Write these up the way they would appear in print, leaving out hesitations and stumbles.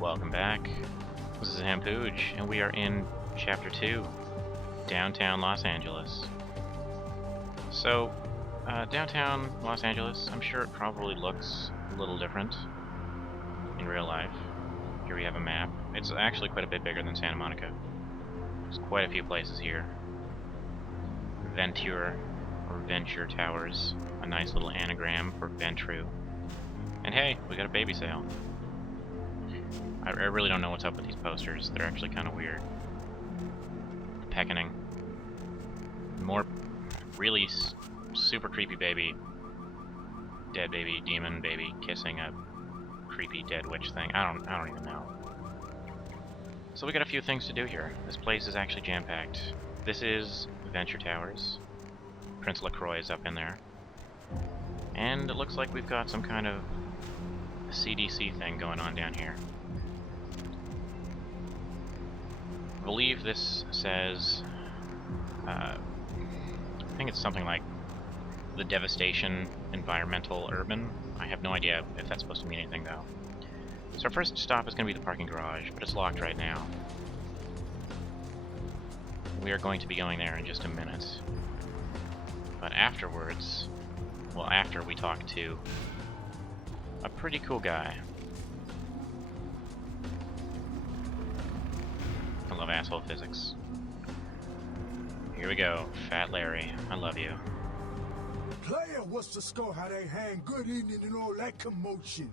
Welcome back. This is Hampooge, and we are in Chapter 2, Downtown Los Angeles. So, downtown Los Angeles, I'm sure it probably looks a little different in real life. Here we have a map. It's actually quite a bit bigger than Santa Monica. There's quite a few places here. Venture Towers, a nice little anagram for Ventru. And hey, we got a baby sale. I really don't know what's up with these posters. They're actually kind of weird. Peckening. More really super creepy baby. Dead baby, demon baby, kissing a creepy dead witch thing. I don't even know. So we got a few things to do here. This place is actually jam-packed. This is Venture Towers. Prince Lacroix is up in there. And it looks like we've got some kind of CDC thing going on down here. I believe this says, I think it's something like the Devastation Environmental Urban. I have no idea if that's supposed to mean anything though. So our first stop is going to be the parking garage, but it's locked right now. We are going to be going there in just a minute. But afterwards, well, after we talk to a pretty cool guy. I love asshole physics. Here we go, Fat Larry. I love you. Player, what's the score? How they hang? Good evening and all that commotion.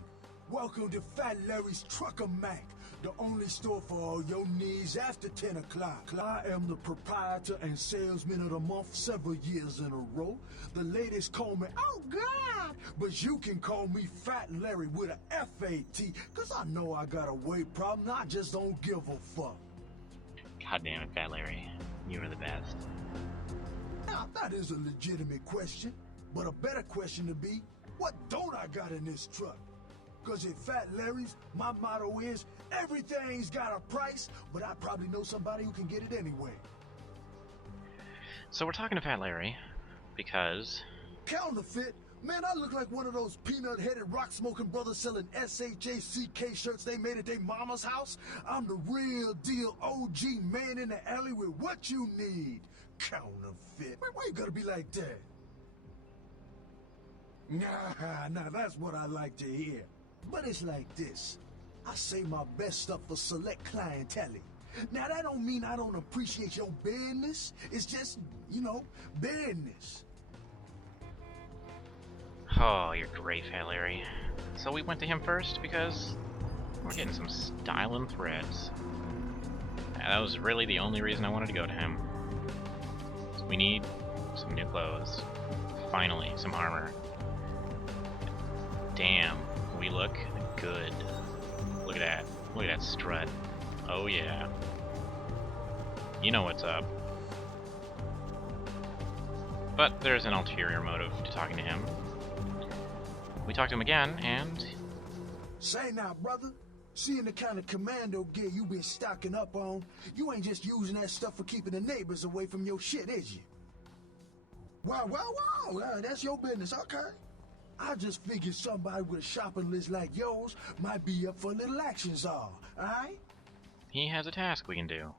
Welcome to Fat Larry's Trucker Mac, the only store for all your needs after 10 o'clock. I am the proprietor and salesman of the month several years in a row. The ladies call me, oh God, but you can call me Fat Larry with a F-A-T, cause I know I got a weight problem, I just don't give a fuck. God damn it, Fat Larry. You are the best. Now, that is a legitimate question, but a better question to be, what don't I got in this truck? Cause at Fat Larry's, my motto is, everything's got a price, but I probably know somebody who can get it anyway. So we're talking to Fat Larry, because... Counterfeit? Man, I look like one of those peanut-headed rock-smoking brothers selling S-H-A-C-K shirts they made at their mama's house. I'm the real deal OG man in the alley with what you need. Counterfeit. Why you gotta be like that? Nah, that's what I like to hear. But it's like this. I save my best stuff for select clientele. Now, that don't mean I don't appreciate your business. It's just, you know, business. Oh, you're great, Fat Larry. So we went to him first because we're getting some styling threads. And that was really the only reason I wanted to go to him. So we need some new clothes. Finally, some armor. Damn, we look good. Look at that. Look at that strut. Oh yeah. You know what's up. But there's an ulterior motive to talking to him. We talked to him again, and... Say now, brother. Seeing the kind of commando gear you been stocking up on, you ain't just using that stuff for keeping the neighbors away from your shit, is you? Wow, that's your business, okay. I just figured somebody with a shopping list like yours might be up for a little action czar, alright? he has a task we can do.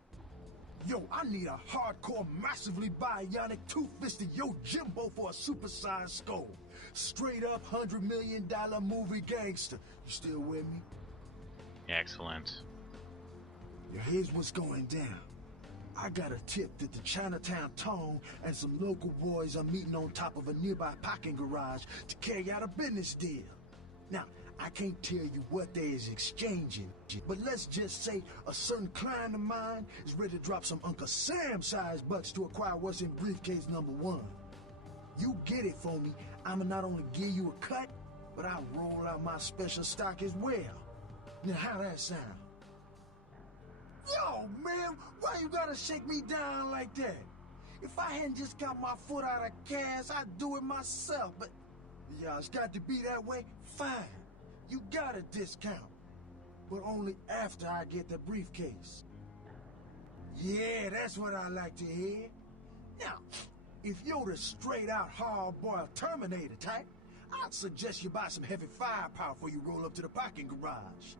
Yo, I need a hardcore, massively bionic, two-fisted Yojimbo for a supersized skull. Straight up $100 million movie gangster. You still with me? Excellent. Yo, here's what's going down. I got a tip that the Chinatown Tone and some local boys are meeting on top of a nearby parking garage to carry out a business deal. Now, I can't tell you what they is exchanging, but let's just say a certain client of mine is ready to drop some Uncle Sam-sized bucks to acquire what's in briefcase number 1. You get it for me, I'ma not only give you a cut, but I'll roll out my special stock as well. Now, how that sound? Yo, man, why you gotta shake me down like that? If I hadn't just got my foot out of gas, I'd do it myself, but... yeah, it's got to be that way? Fine. You got a discount. But only after I get the briefcase. Yeah, that's what I like to hear. Now, if you're the straight-out hard-boiled Terminator type, I'd suggest you buy some heavy firepower before you roll up to the parking garage.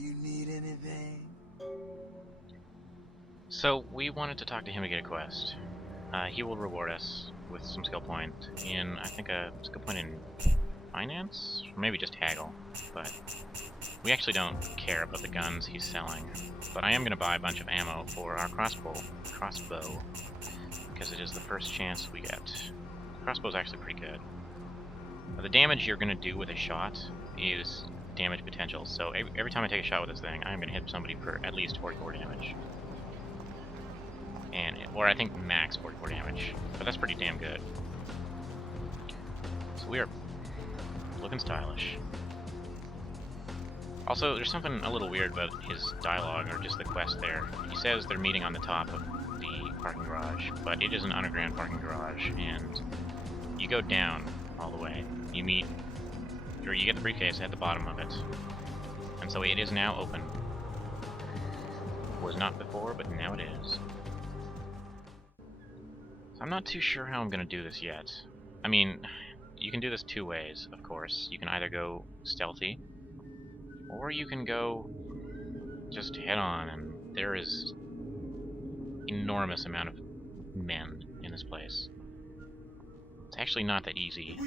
You need anything? So, we wanted to talk to him to get a quest. He will reward us with some skill point in, I think, a skill point in finance? Or maybe just haggle. But we actually don't care about the guns he's selling. But I am going to buy a bunch of ammo for our crossbow, because it is the first chance we get. The crossbow's actually pretty good. The damage you're going to do with a shot is damage potential, so every time I take a shot with this thing, I'm going to hit somebody for at least 44 damage. Or I think max 44 damage, but that's pretty damn good. So we are looking stylish. Also, there's something a little weird about his dialogue, or just the quest there. He says they're meeting on the top of the parking garage, but it is an underground parking garage, and you go down all the way. You get the briefcase at the bottom of it. And so it is now open. Was not before, but now it is. So I'm not too sure how I'm going to do this yet. I mean, you can do this two ways, of course. You can either go stealthy, or you can go just head on, and there is enormous amount of men in this place. It's actually not that easy.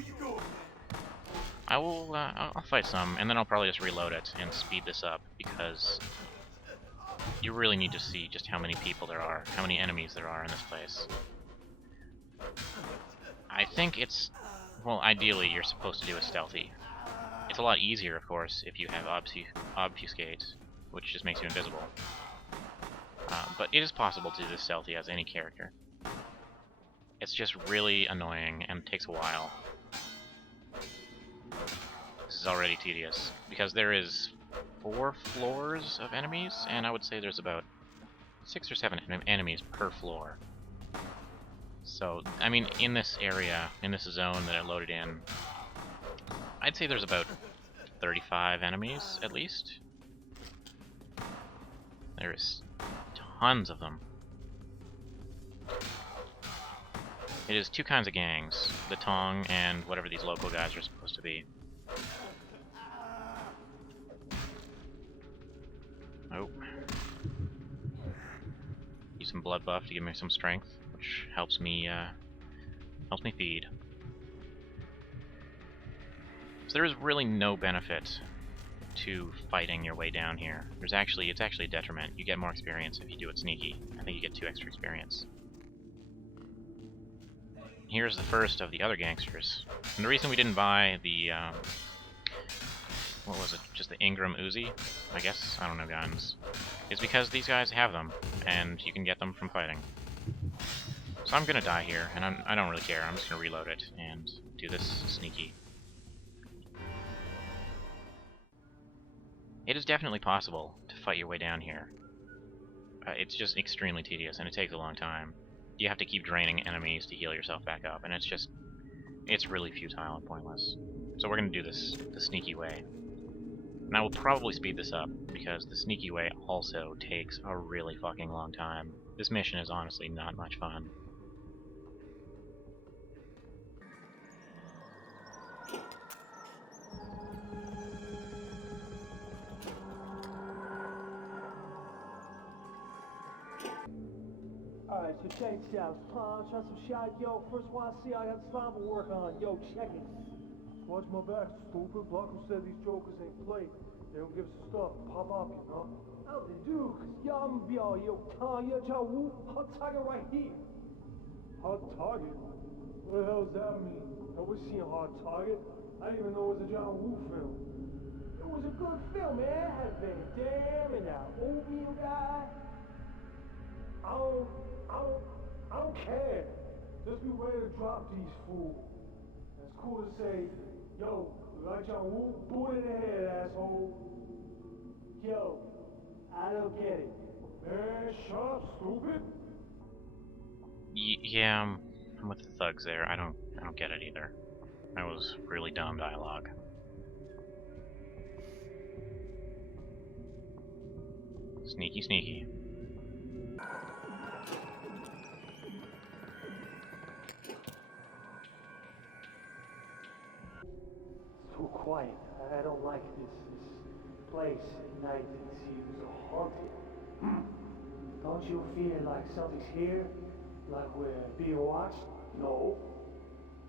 I'll fight some, and then I'll probably just reload it and speed this up, because you really need to see just how many people there are, how many enemies there are in this place. I think it's, well, ideally you're supposed to do it stealthy. It's a lot easier, of course, if you have obfuscate, which just makes you invisible. But it is possible to do this stealthy as any character. It's just really annoying and takes a while. This is already tedious, because there is 4 floors of enemies, and I would say there's about 6 or 7 enemies per floor. So, I mean, in this area, in this zone that I loaded in, I'd say there's about 35 enemies, at least. There's tons of them. It is 2 kinds of gangs, the Tong and whatever these local guys are supposed to be. Oh. Use some blood buff to give me some strength, which helps me feed. So there is really no benefit to fighting your way down here. It's actually a detriment. You get more experience if you do it sneaky. I think you get 2 extra experience. Here's the first of the other gangsters. And the reason we didn't buy the what was it? Just the Ingram Uzi, I guess? I don't know guns. Is because these guys have them, and you can get them from fighting. So I'm gonna die here, and I don't really care. I'm just gonna reload it and do this sneaky. It is definitely possible to fight your way down here. It's just extremely tedious, and it takes a long time. You have to keep draining enemies to heal yourself back up, and it's really futile and pointless. So we're gonna do this the sneaky way. And I will probably speed this up, because the sneaky way also takes a really fucking long time. This mission is honestly not much fun. Alright, so check this out. Try some shot, yo. First one I see, I got slime to work on. Yo, check it. Watch my back, stupid. Blanco said these jokers ain't play. They don't give us stuff. Pop up, you know? Oh, they do, cause yo, I'm gonna be all, yo, Tanya, John Woo, hot target right here. Hard target? What the hell does that mean? Never seen Hard Target. I didn't even know it was a John Woo film. It was a good film, man. Had Van Damme and that Obiel guy. I don't care. Just be ready to drop these fools. It's cool to say, yo, you like John Woo? Boot in the head, asshole. Yo, I don't get it. Man, shut up, stupid. Yeah, I'm with the thugs there. I don't get it either. That was really dumb dialogue. Sneaky, sneaky. Too quiet. I don't like this place. at night and seems haunted. Don't you feel like something's here? Like we're being watched? No.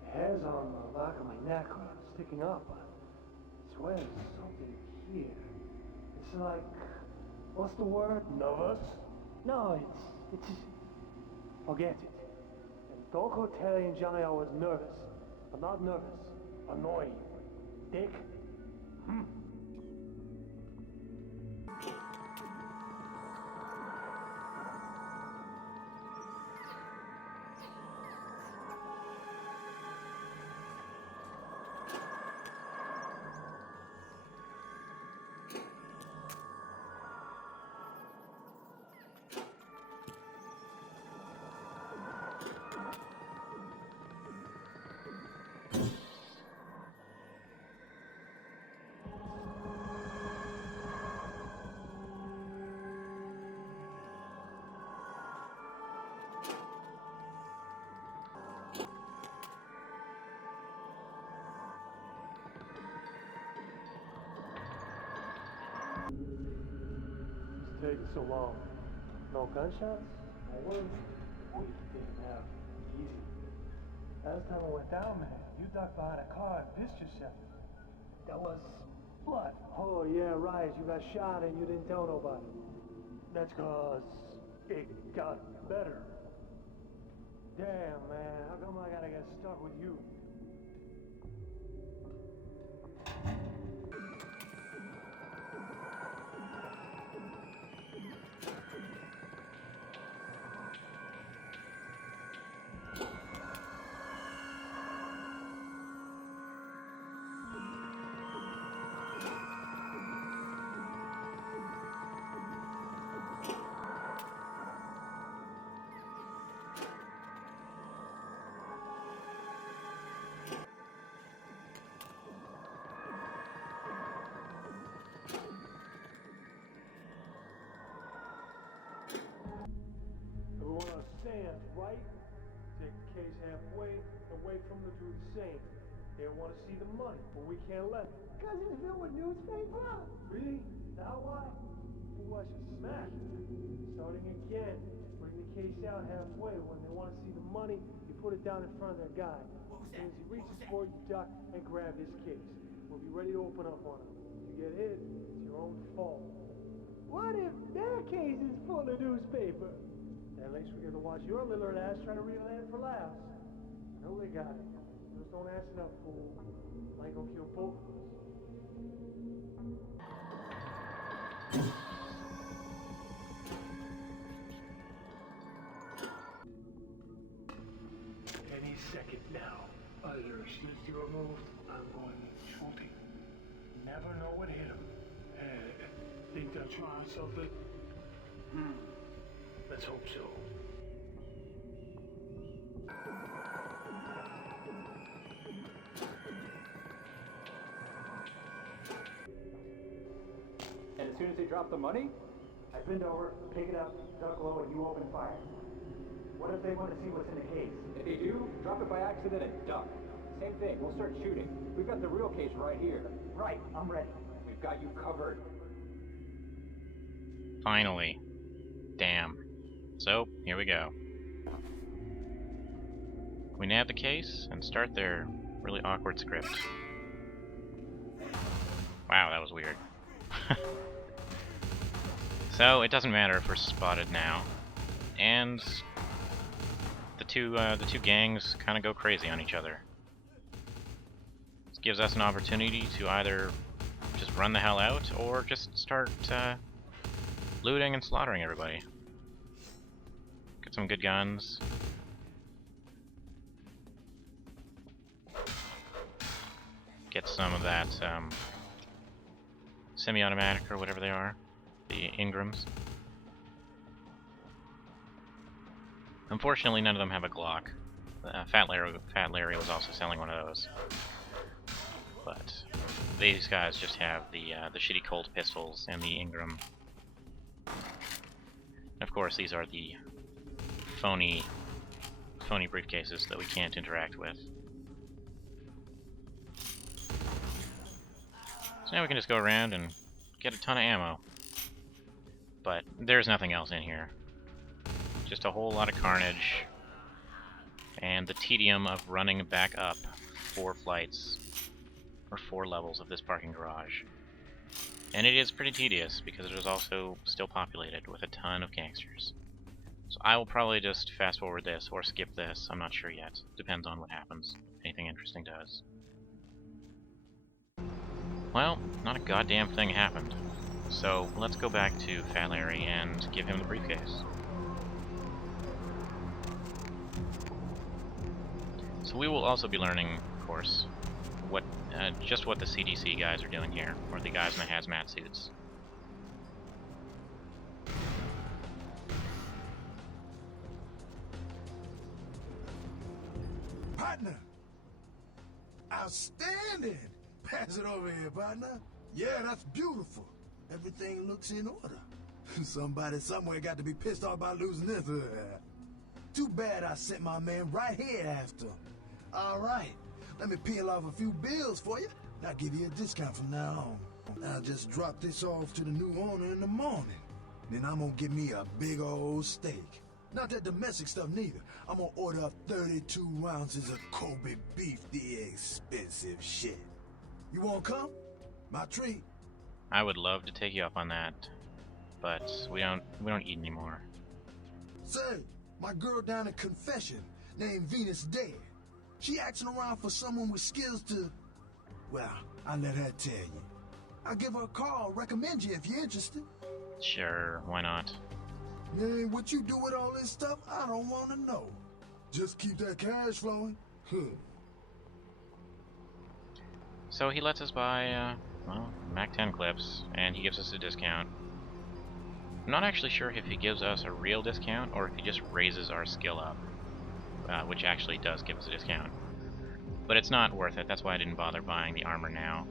The hairs on the back of my neck are sticking up. I swear there's something here. It's like, what's the word? Nervous? No, it's forget it. And don't go telling Johnny I was nervous. I'm not nervous. Annoying. Dick? It's taking so long. No gunshots? No words? We didn't have easy. Last time I went down there, you ducked behind a car and pissed yourself. That was blood. Oh, yeah, right. You got shot and you didn't tell nobody. That's 'cause it got better. Damn, man. How come I gotta get stuck with you? Everyone understands, right? Take the case halfway and wait for them to do the same. They want to see the money, but we can't let them. Because it's filled with newspaper? Really? Now why? Ooh, I should smash it. Starting again. Bring the case out halfway. When they want to see the money, you put it down in front of their guy. As soon as he reaches for it, you duck and grab his case. We'll be ready to open up on him. You get hit, it's your own fault. What if their case is full of newspaper? At least we get to watch your little ass try to relay it for laughs. I know they got it. Just don't ask enough, fool. I ain't gonna kill both of us. Any second now. Either shoes you removed, I'm going shooting. Never know what hit him. Think they're trying something? Let's hope so. And as soon as they drop the money, I bend over, pick it up, duck low, and you open fire. What if they want to see what's in the case? if they do, drop it by accident and duck. Same thing, we'll start shooting. We've got the real case right here. Right, I'm ready. We've got you covered. Finally. Damn. So, here we go. We nab the case and start their really awkward script. Wow, that was weird. So, it doesn't matter if we're spotted now. And the two gangs kind of go crazy on each other. This gives us an opportunity to either just run the hell out or just start looting and slaughtering everybody. Get some good guns. Get some of that semi-automatic or whatever they are, the Ingrams. Unfortunately, none of them have a Glock. Fat Larry was also selling one of those. But these guys just have the shitty Colt pistols and the Ingram. And of course, these are the phony briefcases that we can't interact with. So now we can just go around and get a ton of ammo. But there's nothing else in here. Just a whole lot of carnage. And the tedium of running back up 4 flights, or 4 levels of this parking garage. And it is pretty tedious, because it is also still populated with a ton of gangsters. So I will probably just fast forward this, or skip this, I'm not sure yet. Depends on what happens, if anything interesting does. Well, not a goddamn thing happened. So let's go back to Fat Larry and give him the briefcase. So we will also be learning, of course, what just what the CDC guys are doing here, or the guys in the hazmat suits. Partner! Outstanding! Pass it over here, partner. Yeah, that's beautiful. Everything looks in order. Somebody somewhere got to be pissed off by losing this. Too bad I sent my man right here after him. All right, let me peel off a few bills for you. I'll give you a discount from now on. I'll just drop this off to the new owner in the morning. Then I'm gonna get me a big old steak. Not that domestic stuff neither. I'm gonna order up 32 ounces of Kobe beef, the expensive shit. You wanna come? My treat. I would love to take you up on that, but we don't eat anymore. Say, my girl down at Confession, named Venus Dead. She asking around for someone with skills to... Well, I'll let her tell you. I'll give her a call, recommend you if you're interested. Sure, why not? Hey, what you do with all this stuff, I don't want to know. Just keep that cash flowing. So he lets us buy, well, MAC-10 clips, and he gives us a discount. I'm not actually sure if he gives us a real discount, or if he just raises our skill up, which actually does give us a discount. But it's not worth it, that's why I didn't bother buying the armor now.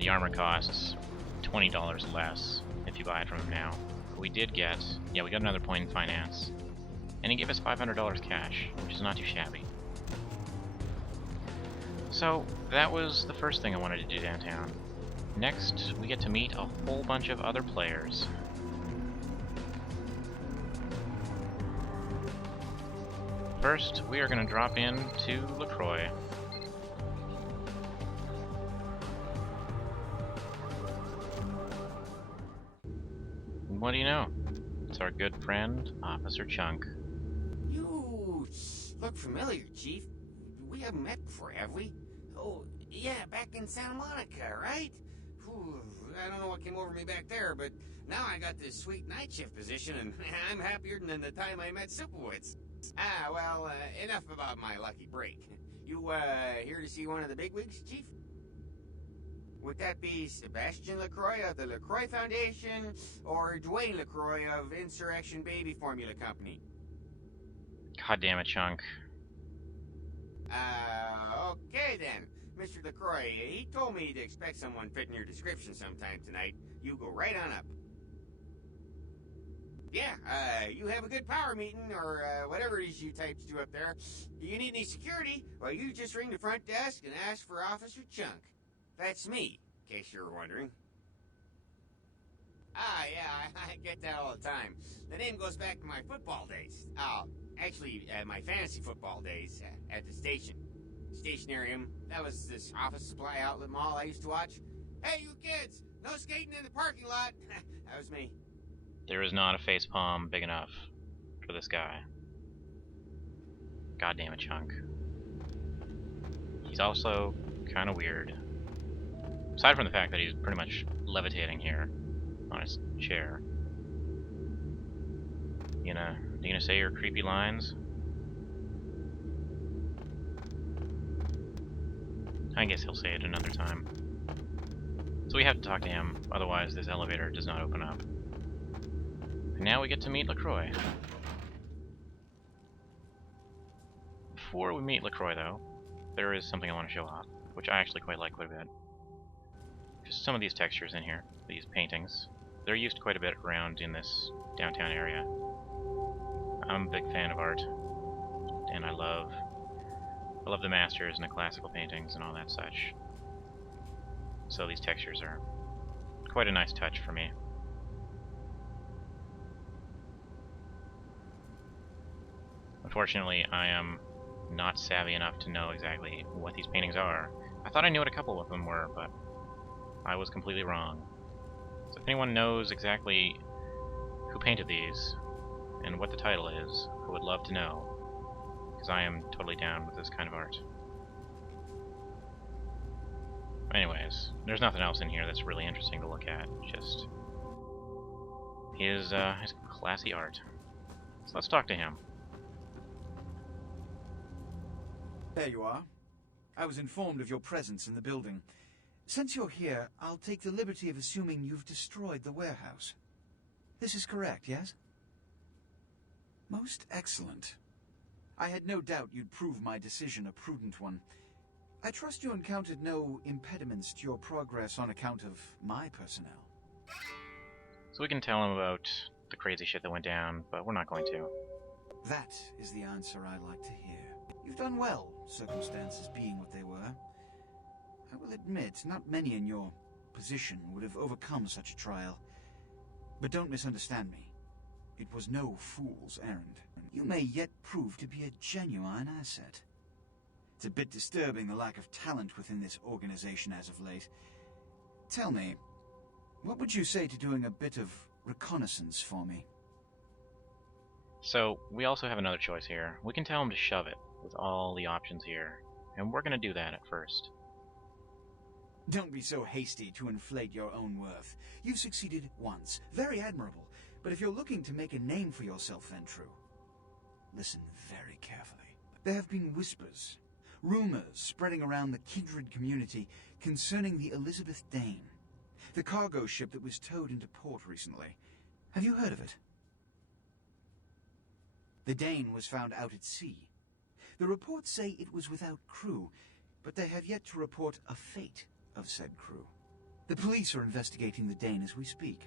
The armor costs $20 less if you buy it from him now. But we did get, yeah, we got another point in finance. And he gave us $500 cash, which is not too shabby. So, that was the first thing I wanted to do downtown. Next, we get to meet a whole bunch of other players. First, we are going to drop in to Lacroix. What do you know? It's our good friend, Officer Chunk. You look familiar, Chief. We haven't met before, have we? Oh, yeah, back in Santa Monica, right? Whew, I don't know what came over me back there, but now I got this sweet night shift position, and I'm happier than the time I met Sipowicz. Well, enough about my lucky break. You, here to see one of the bigwigs, Chief? Would that be Sebastian Lacroix of the Lacroix Foundation, or Dwayne Lacroix of Insurrection Baby Formula Company? God damn it, Chunk. Okay then. Mr. Lacroix, he told me to expect someone fitting your description sometime tonight. You go right on up. Yeah, you have a good power meeting, or whatever it is you types do up there. Do you need any security? Well, you just ring the front desk and ask for Officer Chunk. That's me, in case you were wondering. Yeah, I get that all the time. The name goes back to my football days. Actually, my fantasy football days at the station. Stationarium. That was this office supply outlet mall I used to watch. Hey, you kids! No skating in the parking lot! That was me. There is not a facepalm big enough for this guy. God damn it, Chunk. He's also kind of weird. Aside from the fact that he's pretty much levitating here on his chair. You gonna say your creepy lines? I guess he'll say it another time. So we have to talk to him, otherwise this elevator does not open up. And now we get to meet Lacroix. Before we meet Lacroix, though, there is something I want to show off, which I actually quite like quite a bit. Just some of these textures in here, these paintings. They're used quite a bit around in this downtown area. I'm a big fan of art, and I love the masters and the classical paintings and all that such. So these textures are quite a nice touch for me. Unfortunately, I am not savvy enough to know exactly what these paintings are. I thought I knew what a couple of them were, but I was completely wrong. So if anyone knows exactly who painted these and what the title is, I would love to know, because I am totally down with this kind of art. Anyways, there's nothing else in here that's really interesting to look at, just his classy art. So let's talk to him. There you are. I was informed of your presence in the building. Since you're here, I'll take the liberty of assuming you've destroyed the warehouse. This is correct, yes? Most excellent. I had no doubt you'd prove my decision a prudent one. I trust you encountered no impediments to your progress on account of my personnel. So we can tell him about the crazy shit that went down, but we're not going to. That is the answer I like to hear. You've done well, circumstances being what they were. I will admit, not many in your position would have overcome such a trial. But don't misunderstand me. It was no fool's errand. You may yet prove to be a genuine asset. It's a bit disturbing the lack of talent within this organization as of late. Tell me, what would you say to doing a bit of reconnaissance for me? So, we also have another choice here. We can tell him to shove it, with all the options here. And we're gonna do that at first. Don't be so hasty to inflate your own worth. You've succeeded once. Very admirable. But if you're looking to make a name for yourself, Ventru, listen very carefully. There have been whispers, rumors spreading around the kindred community concerning the Elizabeth Dane, the cargo ship that was towed into port recently. Have you heard of it? The Dane was found out at sea. The reports say it was without crew, but they have yet to report a fate of said crew. The police are investigating the Dane as we speak.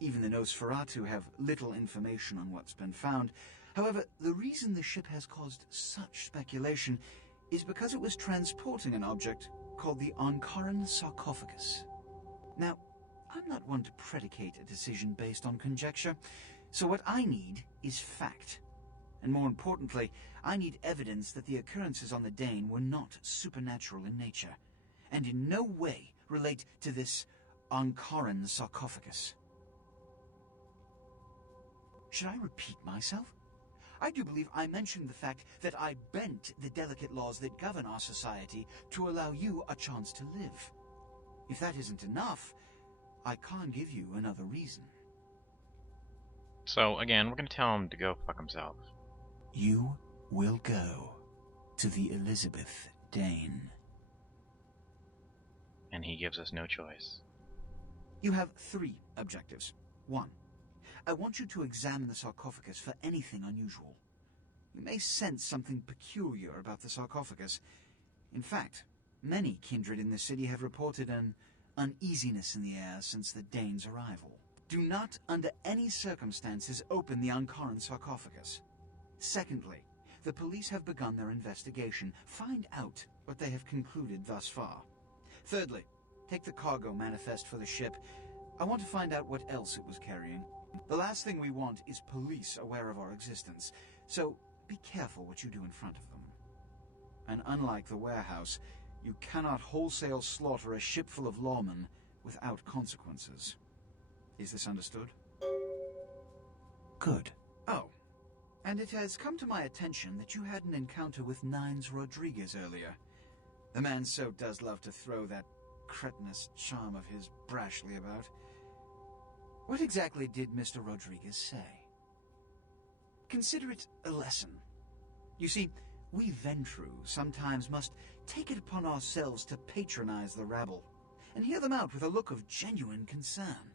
Even the Nosferatu have little information on what's been found. However, the reason the ship has caused such speculation is because it was transporting an object called the Ankaran sarcophagus. Now, I'm not one to predicate a decision based on conjecture, so what I need is fact. And more importantly, I need evidence that the occurrences on the Dane were not supernatural in nature, and in no way relate to this Ankaran sarcophagus. Should I repeat myself? I do believe I mentioned the fact that I bent the delicate laws that govern our society to allow you a chance to live. If that isn't enough, I can't give you another reason. So, again, we're gonna tell him to go fuck himself. You will go to the Elizabeth Dane. And he gives us no choice. You have 3 objectives. 1. I want you to examine the sarcophagus for anything unusual. You may sense something peculiar about the sarcophagus. In fact, many kindred in the city have reported an uneasiness in the air since the Dane's arrival. Do not, under any circumstances, open the Ankaran sarcophagus. Secondly, the police have begun their investigation. Find out what they have concluded thus far. Thirdly, take the cargo manifest for the ship. I want to find out what else it was carrying. The last thing we want is police aware of our existence, so be careful what you do in front of them. And unlike the warehouse, you cannot wholesale slaughter a ship full of lawmen without consequences. Is this understood? Good. Oh, and it has come to my attention that you had an encounter with Nines Rodriguez earlier. The man so does love to throw that cretinous charm of his brashly about. What exactly did Mr. Rodriguez say? Consider it a lesson. You see, we Ventru sometimes must take it upon ourselves to patronize the rabble, and hear them out with a look of genuine concern,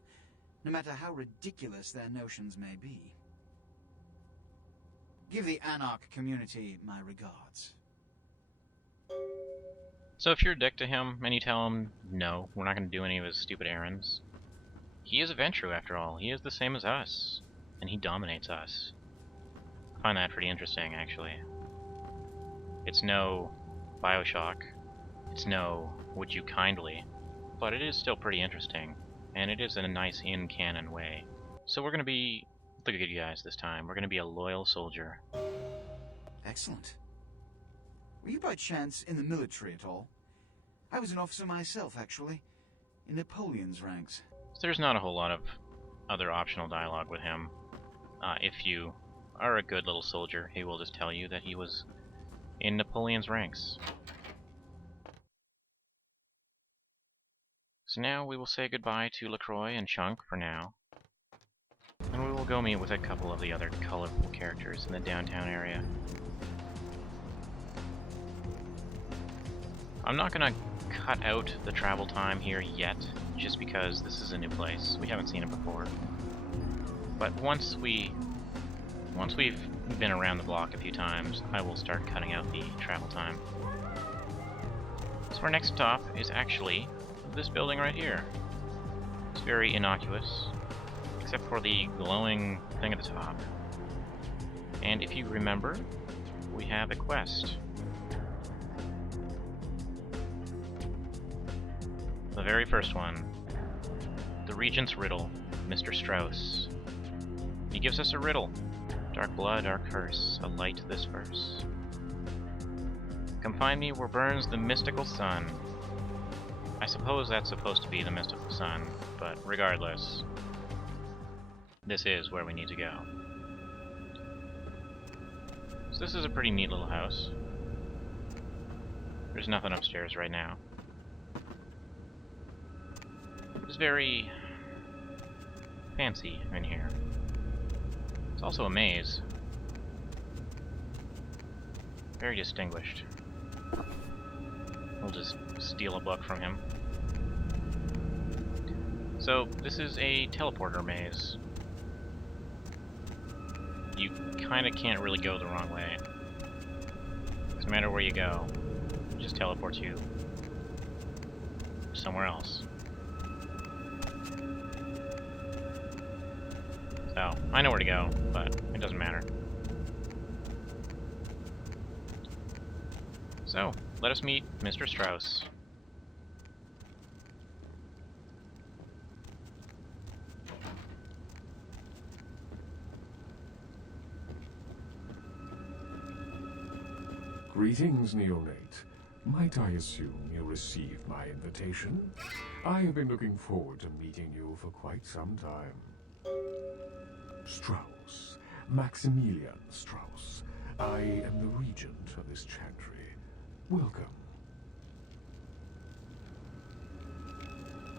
no matter how ridiculous their notions may be. Give the Anarch community my regards. So if you're a dick to him, and you tell him, no, we're not going to do any of his stupid errands, he is a Ventru after all. He is the same as us, and he dominates us. I find that pretty interesting, actually. It's no Bioshock, it's no Would You Kindly, but it is still pretty interesting. and it is in a nice in-canon way. So we're going to be the good guys this time. We're going to be a loyal soldier. Excellent. Were you by chance in the military at all? I was an officer myself, actually, in Napoleon's ranks. So there's not a whole lot of other optional dialogue with him. If you are a good little soldier, he will just tell you that he was in Napoleon's ranks. So now we will say goodbye to Lacroix and Chunk for now. And we will go meet with a couple of the other colorful characters in the downtown area. I'm not going to cut out the travel time here yet, just because this is a new place. We haven't seen it before. But once we've been around the block a few times, I will start cutting out the travel time. So our next stop is actually this building right here. It's very innocuous, except for the glowing thing at the top. And if you remember, we have a quest. The very first one. The Regent's Riddle, Mr. Strauss. He gives us a riddle. Dark blood, our curse, a light this verse. Come find me where burns the mystical sun. I suppose that's supposed to be the mystical sun, but regardless, this is where we need to go. So this is a pretty neat little house. There's nothing upstairs right now. It's very fancy in here. It's also a maze. Very distinguished. We'll just steal a book from him. So, this is a teleporter maze. You kinda can't really go the wrong way. No matter where you go, it just teleports you somewhere else. So, I know where to go, but it doesn't matter. So, let us meet Mr. Strauss. Greetings, neonate. Might I assume you received my invitation? I have been looking forward to meeting you for quite some time. Strauss. Maximilian Strauss. I am the regent of this chantry. Welcome.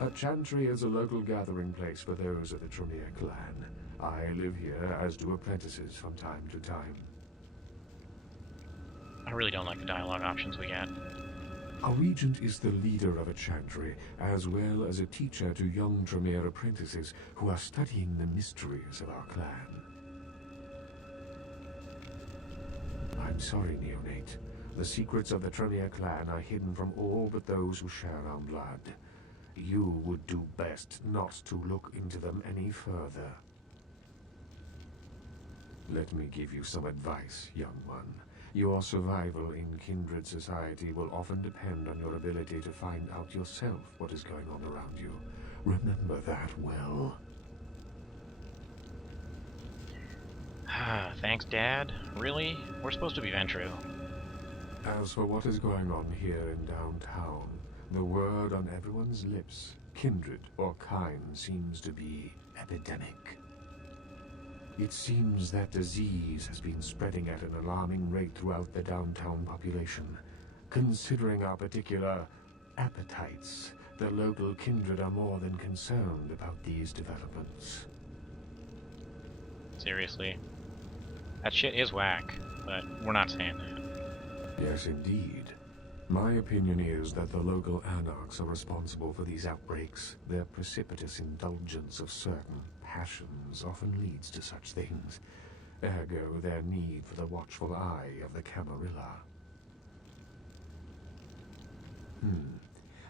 A chantry is a local gathering place for those of the Tremere clan. I live here, as do apprentices from time to time. I really don't like the dialogue options we get. A regent is the leader of a chantry, as well as a teacher to young Tremere apprentices who are studying the mysteries of our clan. I'm sorry, neonate. The secrets of the Tremere clan are hidden from all but those who share our blood. You would do best not to look into them any further. Let me give you some advice, young one. Your survival in kindred society will often depend on your ability to find out yourself what is going on around you. Remember that well. Thanks, Dad. Really? We're supposed to be Ventru. As for what is going on here in downtown, the word on everyone's lips, kindred or kind, seems to be epidemic. It seems that disease has been spreading at an alarming rate throughout the downtown population. Considering our particular appetites, the local kindred are more than concerned about these developments. Seriously. That shit is whack, but we're not saying that. Yes, indeed. My opinion is that the local anarchs are responsible for these outbreaks. Their precipitous indulgence of certain passions often leads to such things. Ergo, their need for the watchful eye of the Camarilla.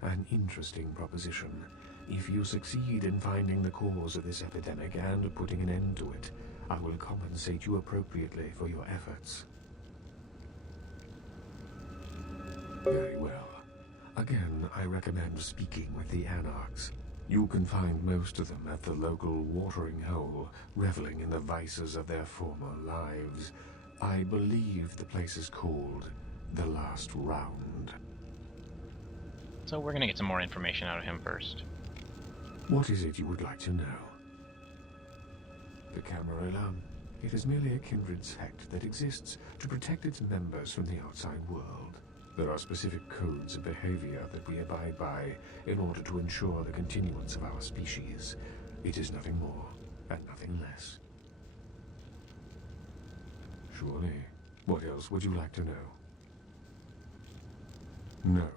An interesting proposition. If you succeed in finding the cause of this epidemic and putting an end to it, I will compensate you appropriately for your efforts. Very well. Again, I recommend speaking with the Anarchs. You can find most of them at the local watering hole, reveling in the vices of their former lives. I believe the place is called The Last Round. So we're gonna get some more information out of him first. What is it you would like to know? The Camarilla. It is merely a kindred sect that exists to protect its members from the outside world. There are specific codes of behavior that we abide by in order to ensure the continuance of our species. It is nothing more and nothing less. Surely. What else would you like to know? No.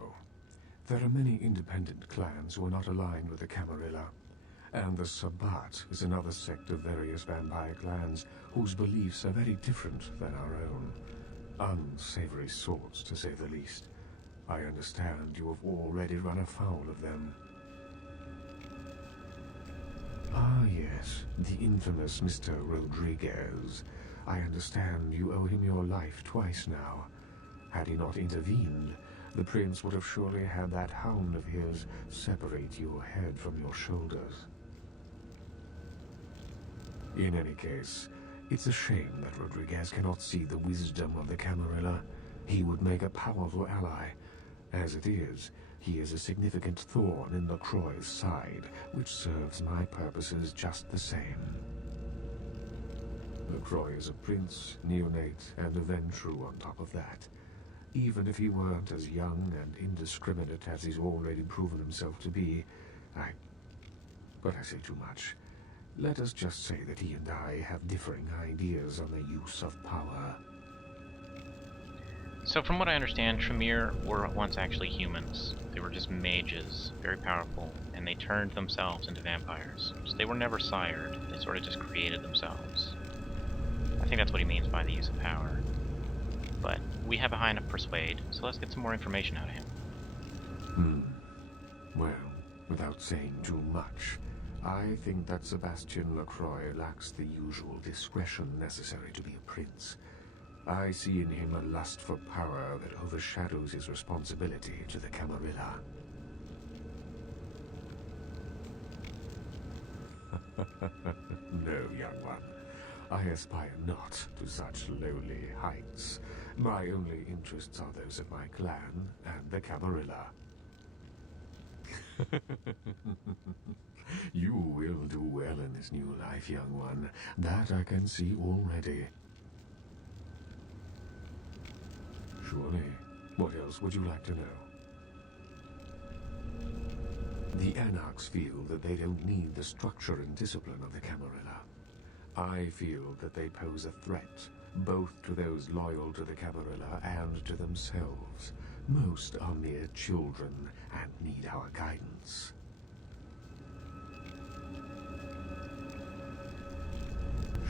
There are many independent clans who are not aligned with the Camarilla. And the Sabbat is another sect of various vampire clans whose beliefs are very different than our own. Unsavory sorts, to say the least. I understand you have already run afoul of them. Ah, yes, the infamous Mr. Rodriguez. I understand you owe him your life twice now. Had he not intervened, the prince would have surely had that hound of his separate your head from your shoulders. In any case, it's a shame that Rodriguez cannot see the wisdom of the Camarilla. He would make a powerful ally. As it is, he is a significant thorn in Lacroix's side, which serves my purposes just the same. Lacroix is a prince, neonate, and a Ventru on top of that. Even if he weren't as young and indiscriminate as he's already proven himself to be, But I say too much. Let us just say that he and I have differing ideas on the use of power. So from what I understand, Tremere were once actually humans. They were just mages, very powerful, and they turned themselves into vampires. So they were never sired, they sort of just created themselves. I think that's what he means by the use of power. But we have a high enough persuade, so let's get some more information out of him. Well, without saying too much, I think that Sebastian Lacroix lacks the usual discretion necessary to be a prince. I see in him a lust for power that overshadows his responsibility to the Camarilla. No, young one. I aspire not to such lowly heights. My only interests are those of my clan and the Camarilla. You will do well in this new life, young one. That I can see already. Surely. What else would you like to know? The Anarchs feel that they don't need the structure and discipline of the Camarilla. I feel that they pose a threat, both to those loyal to the Camarilla and to themselves. Most are mere children and need our guidance.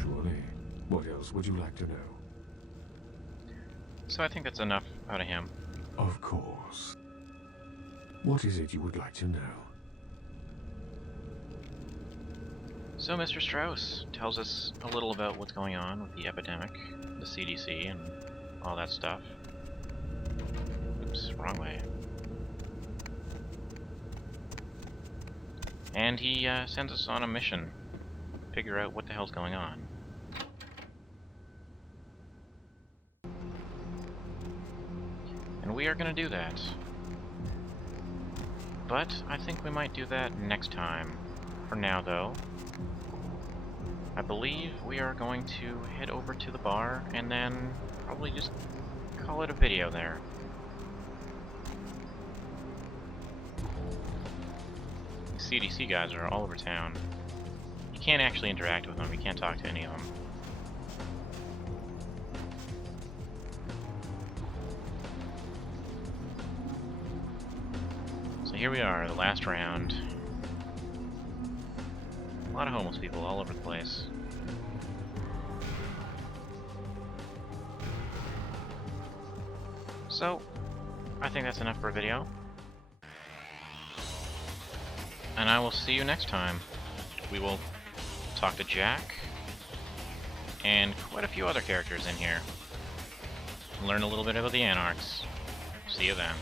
Surely. What else would you like to know? So I think that's enough out of him. Of course. What is it you would like to know? So Mr. Strauss tells us a little about what's going on with the epidemic, the CDC, and all that stuff. Oops, wrong way. And he sends us on a mission to figure out what the hell's going on. And we are going to do that. But I think we might do that next time. For now, though, I believe we are going to head over to the bar and then probably just call it a video there. The CDC guys are all over town. You can't actually interact with them, you can't talk to any of them. So here we are, the last round. A lot of homeless people all over the place. So, I think that's enough for a video. And I will see you next time. We will talk to Jack and quite a few other characters in here. Learn a little bit about the Anarchs. See you then.